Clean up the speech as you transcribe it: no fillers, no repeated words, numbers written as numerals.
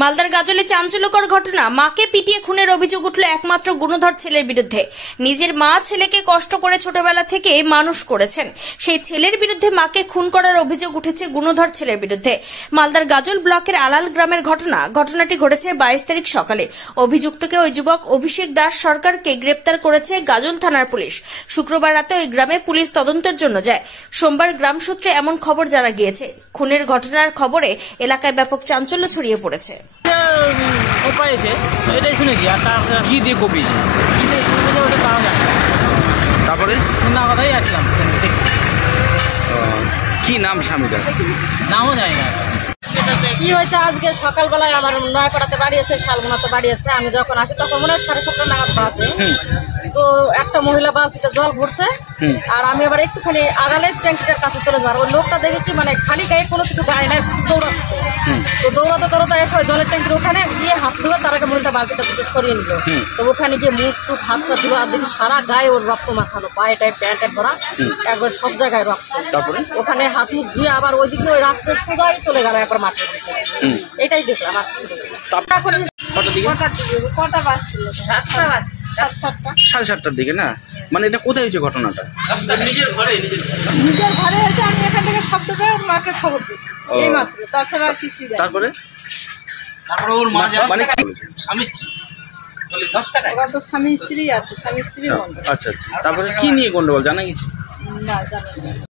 মালদার গাজলে চাঞ্চল্যকর ঘটনা। মাকে পিটিয়ে খুনের অভিযোগ উঠল একমাত্র গুণধর ছেলের বিরুদ্ধে। নিজের মা ছেলেকে কষ্ট করে ছোটবেলা থেকে মানুষ করেছেন, সেই ছেলের বিরুদ্ধে মাকে খুন করার অভিযোগ উঠেছে গুণধর ছেলের বিরুদ্ধে। মালদার গাজল ব্লকের আলাল গ্রামের ঘটনাটি ঘটেছে 22 তারিখ সকালে। অভিযুক্তকে ওই যুবক অভিষেক দাস সরকারকে গ্রেপ্তার করেছে গাজল থানার পুলিশ। শুক্রবার রাতে ওই গ্রামে পুলিশ তদন্তের জন্য যায়। সোমবার গ্রাম সূত্রে এমন খবর জানা গিয়েছে। খুনের ঘটনার খবরে এলাকায় ব্যাপক চাঞ্চল্য ছড়িয়ে পড়েছে। এটাই শুনেছি। আর কি দিয়ে কপিয়েছে ওটা তাও জানি না। তারপরে শোনা কথাই আসলাম। কি নাম স্বামীটার? নামও জানি না। কি হয়েছে আজকে সকালবেলায় আমার নয়াপাড়াতে বাড়ি আছে, শালগুনাতে বাড়ি আছে। আমি যখন আসি তখন মনে হয় 7:30 নাগাদ বাজে। তো একটা মহিলা বালতিতে জল ভরছে, আর আমি আবার একটুখানি আগালে ট্যাঙ্কিটার কাছে চলে যাওয়ার ওই লোকটা দেখেছি মানে খালি গায়ে কোনো কিছু গায়ে নাই, দৌড়াচ্ছে। তো দৌড়াতে এসে ওই জলের ট্যাঙ্কির ওখানে গিয়ে হাত ধুয়ে তার আগে মহিলাটা বালতিটা থেকে সরিয়ে নিল। তো ওখানে গিয়ে মুখ টুক হাতটা ধুলো, আর দেখি সারা গায়ে ওর রক্ত মাখানো, পায়ে টাইপ প্যান্ট ভরা, একবার সব জায়গায় রক্ত। তারপরে ওখানে হাত মুখ ধুয়ে আবার ওইদিকে ওই রাস্তায় সোজাই চলে গেল একবার মাঠে। এটাই দেখলাম। কটা বাজছিল? 7:30টার দিকে না? মানে এটা কোথায় হয়েছে ঘটনাটা? নিজের ঘরে হয়েছে। আমি এখান থেকে শব্দ পেয়ে মাকে খবর দিচ্ছি এই মাত্র, তাছাড়া আর কিছুই জানি না। তারপরে ওর মা মানে স্বামী স্ত্রী ওরা তো স্বামী স্ত্রী আছে, স্বামী স্ত্রী বন্ধ। আচ্ছা। তারপরে কি নিয়ে গন্ডগোল জানা গেছে? না জানি না।